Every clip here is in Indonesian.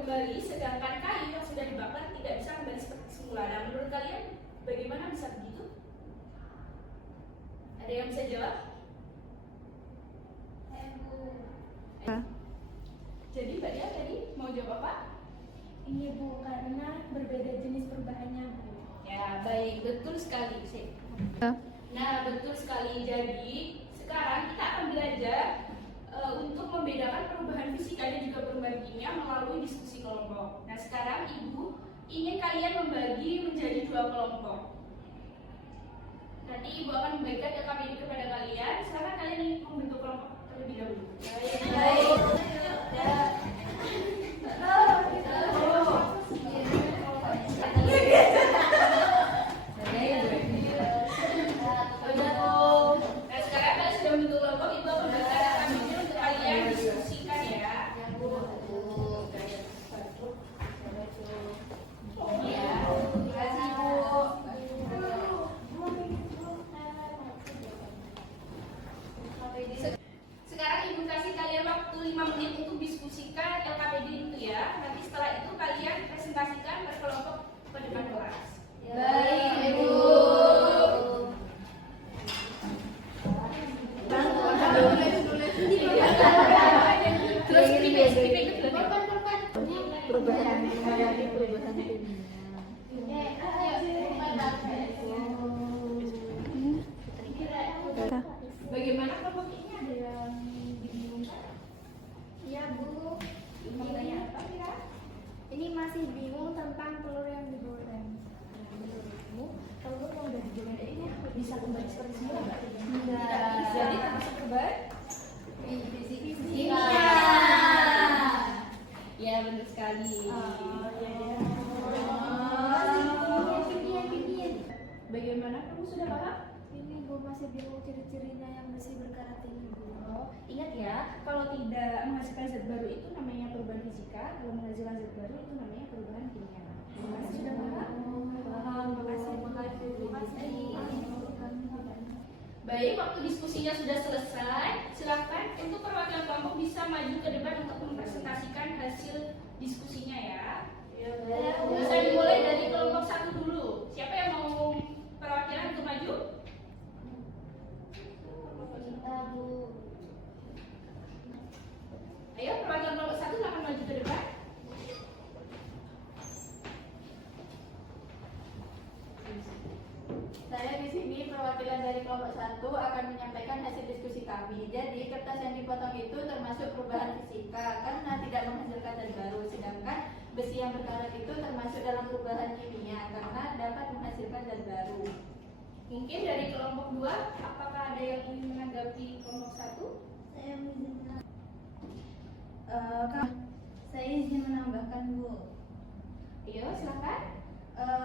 kembali, sedangkan kayu yang sudah dibakar tidak bisa kembali seperti semula. Nah, menurut kalian bagaimana bisa begitu? Ada yang bisa jawab? Jadi Mbak Dia tadi mau jawab apa? Ini Bu, karena berbeda jenis perubahannya Bu. Ya, baik, betul sekali. Nah, betul sekali. Jadi, sekarang kita akan belajar untuk membedakan perubahan fisika dan juga perubahan kimia melalui diskusi kelompok. Nah, sekarang Ibu ingin kalian membagi menjadi 2 kelompok. Nanti Ibu akan membagikan LKPD kepada kalian. Silakan kalian membentuk kelompok terlebih dahulu. Sekarang Ibu kasih kalian waktu 5 menit untuk diskusikan LKPD itu ya. Nanti setelah itu kalian presentasikan ke kelompok ke depan kelas. Baik, Ibu. Terus skriping perubahan kimia. Bagaimana kelompok ini, ada yang dibingungkan? Ya Bu, Makanya apa kira? ini masih bingung tentang telur yang digoreng. Menurutmu, telur yang udah digoreng ini bisa kembali seperti semula nggak? Tidak. Jadi termasuk perubahan? Kimia. Ya, benar sekali. Bagaimana, kamu sudah paham? Ini Bu masih bingung ciri-cirinya yang besi berkarat ini Bu. Ingat ya, kalau tidak menghasilkan zat baru itu namanya perubahan fisika, kalau menghasilkan zat baru itu namanya perubahan kimia. Bagaimana, sudah paham? Paham, makasih. Baik, waktu diskusinya sudah selesai. Silakan untuk perwakilan kelompok bisa maju ke depan untuk mempresentasikan hasil diskusinya ya. Bisa dimulai dari kelompok 1 dulu. Siapa yang mau perwakilan untuk maju? Kita Bu. Ayo, perwakilan kelompok 1 silakan maju ke depan. Saya di sini perwakilan dari kelompok 1 akan menyampaikan hasil diskusi kami. Jadi kertas yang dipotong itu termasuk perubahan fisika karena tidak menghasilkan zat baru, sedangkan besi yang berkarat itu termasuk dalam perubahan kimia karena dapat menghasilkan zat baru. Mungkin dari kelompok 2, apakah ada yang ingin menanggapi kelompok 1? Saya izin menambahkan Bu. Ayo, silakan.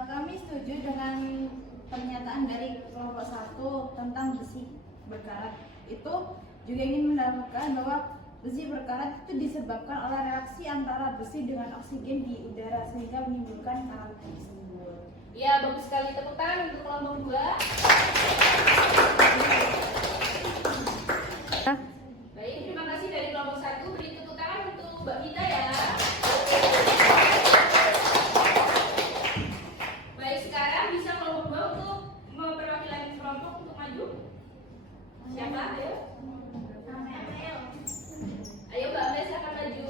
Kami setuju dengan pernyataan dari kelompok 1 tentang besi berkarat. Itu juga ingin menambahkan bahwa besi berkarat itu disebabkan oleh reaksi antara besi dengan oksigen di udara sehingga menimbulkan karat tersebut. Ya, bagus sekali. Tepuk tangan untuk kelompok 2. Baik, terima kasih dari kelompok 1. Beri tepuk tangan untuk Mbak Gita ya. Baik, sekarang bisa kelompok 2 untuk memperwakilan kelompok untuk maju. Siapa? Ayo. Ayo Mbak Amel, silakan maju.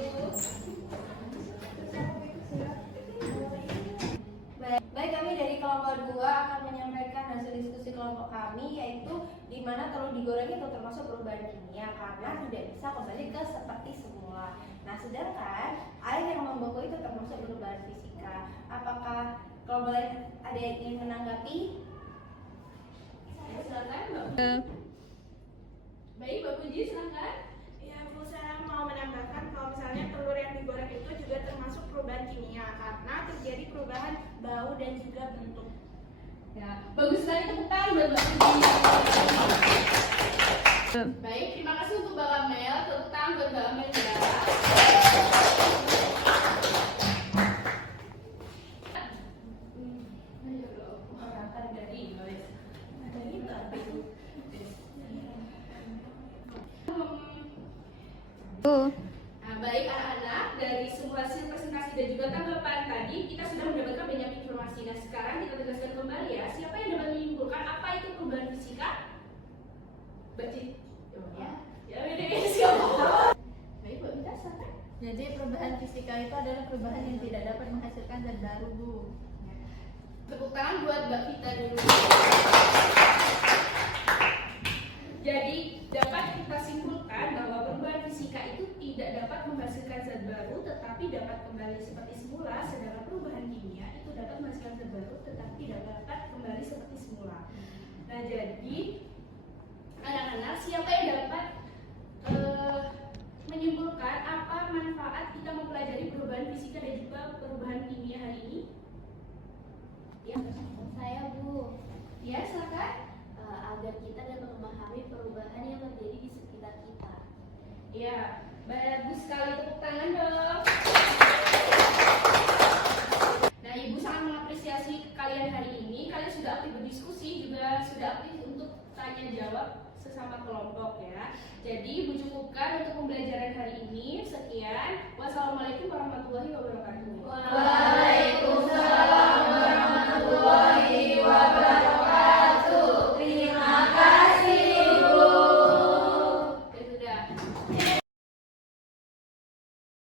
Baik, kami dari kelompok 2 akan menyampaikan hasil diskusi kelompok kami, yaitu di mana telur digoreng itu termasuk perubahan kimia karena tidak bisa kembali ke seperti semula. Nah, sedangkan air yang membeku itu termasuk perubahan fisika. Apakah kelompok lain ada yang ingin menanggapi? Silakan Mbak. Baik, Mbak Puji, silakan. Ya Bu, saya mau menambahkan kalau misalnya telur yang digoreng itu juga termasuk perubahan kimia karena terjadi perubahan bau dan juga bentuk. Ya, bagus sekali, tepuk tangan buat Mbak Puji. Baik, terima kasih untuk Mbak Amel. Tepuk tangan buat Mbak Amel ya. Nah, baik anak-anak, dari semua hasil presentasi dan juga tanggapan. Tadi kita sudah mendapatkan banyak informasi. Nah, sekarang kita tegaskan kembali ya, siapa yang dapat menyimpulkan apa itu perubahan fisika? Baca ya. Ya, beda ya, siapa? Baik, Bu Mita, silakan. Jadi perubahan fisika itu adalah perubahan yang tidak dapat menghasilkan zat baru, Bu. Tepuk tangan buat Mbak Vita dulu. Jadi dapat kita simpulkan bahwa perubahan fisika itu tidak dapat menghasilkan zat baru tetapi dapat kembali seperti semula, sedangkan perubahan kimia itu dapat menghasilkan zat baru tetapi tidak dapat kembali seperti semula. Nah, jadi anak-anak, siapa yang dapat menyimpulkan apa manfaat kita mempelajari perubahan fisika dan juga perubahan kimia hari ini? Ya, Saya, Bu. ya silakan. Agar kita dapat memahami perubahan yang terjadi di sekitar kita. Ya, bagus sekali, tepuk tangan dong. Nah, Ibu sangat mengapresiasi kalian hari ini. Kalian sudah aktif berdiskusi, juga sudah aktif untuk tanya jawab sesama kelompok ya. Jadi Ibu cukupkan untuk pembelajaran hari ini. Sekian. Wassalamualaikum warahmatullahi wabarakatuh.